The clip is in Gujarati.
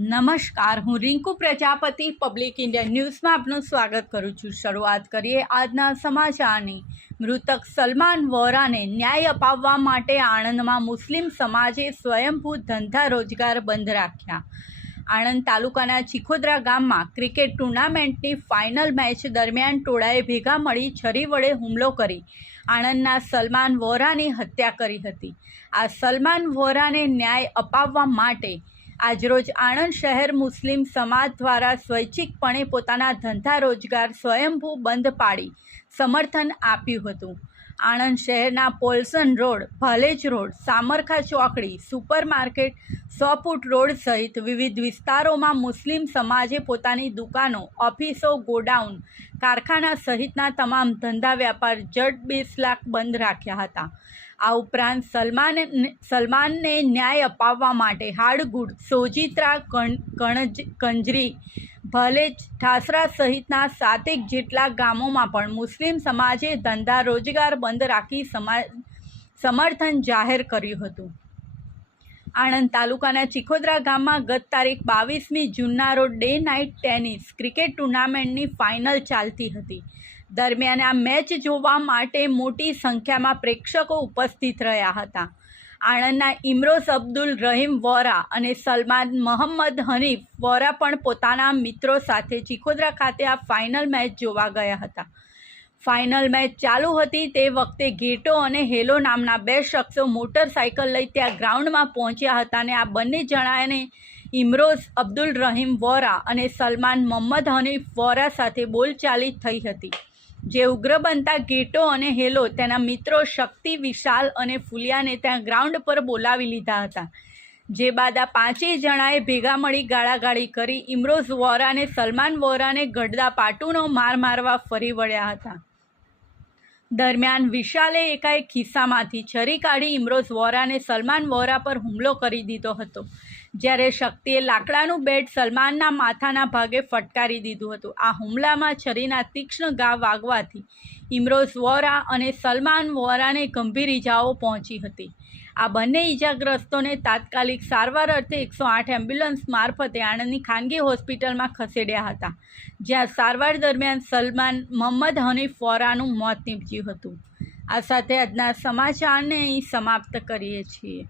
નમસ્કાર, હું રિંકુ પ્રજાપતિ પબ્લિક ઇન્ડિયા ન્યૂઝમાં આપનું સ્વાગત કરું છું। શરૂઆત કરીએ આજના સમાચારની। મૃતક સલમાન વોરાને ન્યાય અપાવવા માટે આણંદમાં મુસ્લિમ સમાજે સ્વયંભૂ ધંધા રોજગાર બંધ રાખ્યા। આણંદ તાલુકાના ચીખોદરા ગામમાં ક્રિકેટ ટુર્નામેન્ટની ફાઇનલ મેચ દરમિયાન ટોળાએ ભેગા મળી છરી વડે હુમલો કરી આણંદના સલમાન વોરાની હત્યા કરી હતી। આ સલમાન વોરાને ન્યાય અપાવવા માટે આજરોજ આણંદ શહેર મુસ્લિમ સમાજ દ્વારા સ્વૈચ્છિકપણે પોતાના ધંધા રોજગાર સ્વયંભૂ બંધ પાડી સમર્થન આપ્યું હતું। આણંદ શહેરના પોલ્સન રોડ, ભાલેજ રોડ, સામરખા ચોકડી, સુપર માર્કેટ, 100 ફૂટ રોડ સહિત વિવિધ વિસ્તારોમાં મુસ્લિમ સમાજે પોતાની દુકાનો, ઓફિસો, ગોડાઉન, કારખાના સહિતના તમામ ધંધા વ્યાપાર જડ 20 લાખ બંધ રાખ્યા હતા। આ ઉપરાંત સલમાનને ન્યાય અપાવવા માટે હાડગુડ, સોજિત્રા, કંજરી, ભાલેજ, ઠાસરા સહિતના 7 જેટલા ગામોમાં પણ મુસ્લિમ સમાજે ધંધા રોજગાર બંધ રાખી સમર્થન જાહેર કર્યું હતું। આણંદ તાલુકાના ચીખોદરા ગામમાં ગત તારીખ 22મી જૂનના રોજ ડે નાઇટ ટેનિસ ક્રિકેટ ટુર્નામેન્ટની ફાઇનલ ચાલતી હતી। દરમિયાન આ મેચ જોવા માટે મોટી સંખ્યામાં પ્રેક્ષકો ઉપસ્થિત રહ્યા હતા। આણંદના ઇમરોઝ અબ્દુલ રહીમ વોરા અને સલમાન મોહમ્મદ હનીફ વોરા પણ પોતાના મિત્રો સાથે ચીખોદરા ખાતે આ ફાઇનલ મેચ જોવા ગયા હતા। ફાઇનલ મેચ ચાલુ હતી તે વખતે ઘેટો અને હેલો નામના 2 શખ્સો મોટરસાઇકલ લઈ ત્યાં ગ્રાઉન્ડમાં પહોંચ્યા હતા અને આ બંને જણાને ઇમરોઝ અબ્દુલ રહીમ વોરા અને સલમાન મોહમ્મદ હનીફ વોરા સાથે બોલચાલી થઈ હતી, જે ઉગ્ર બનતા ઘેટો અને હેલો તેના મિત્રો શક્તિ, વિશાલ અને ફુલિયાને ત્યાં ગ્રાઉન્ડ પર બોલાવી લીધા હતા। જે બાદ આ 5 જણાએ ભેગા મળી ગાળાગાળી કરી ઇમરોઝ વોરા અને સલમાન વોરાને ગડદા પાટુનો માર મારવા ફરી વળ્યા હતા। દરમિયાન વિશાલે એકાએક ખિસ્સામાંથી છરી કાઢી ઇમરોઝ વોરા અને સલમાન વોરા પર હુમલો કરી દીધો હતો, જ્યારે શક્તિએ લાકડાનું બેટ સલમાનના માથાના ભાગે ફટકારી દીધું હતું। આ હુમલામાં છરીના તીક્ષ્ણ ઘા વાગવાથી ઇમરોઝ વોરા અને સલમાન વોરાને ગંભીર ઈજાઓ પહોંચી હતી। આ બંને ઈજાગ્રસ્તોને તાત્કાલિક સારવાર અર્થે 108 એમ્બ્યુલન્સ મારફતે આણંદની ખાનગી હોસ્પિટલમાં ખસેડ્યા હતા, જ્યાં સારવાર દરમિયાન સલમાન મોહમ્મદ હનીફ વોરાનું મોત નીપજ્યું હતું। આ સાથે આજના સમાચારને અહીં સમાપ્ત કરીએ છીએ।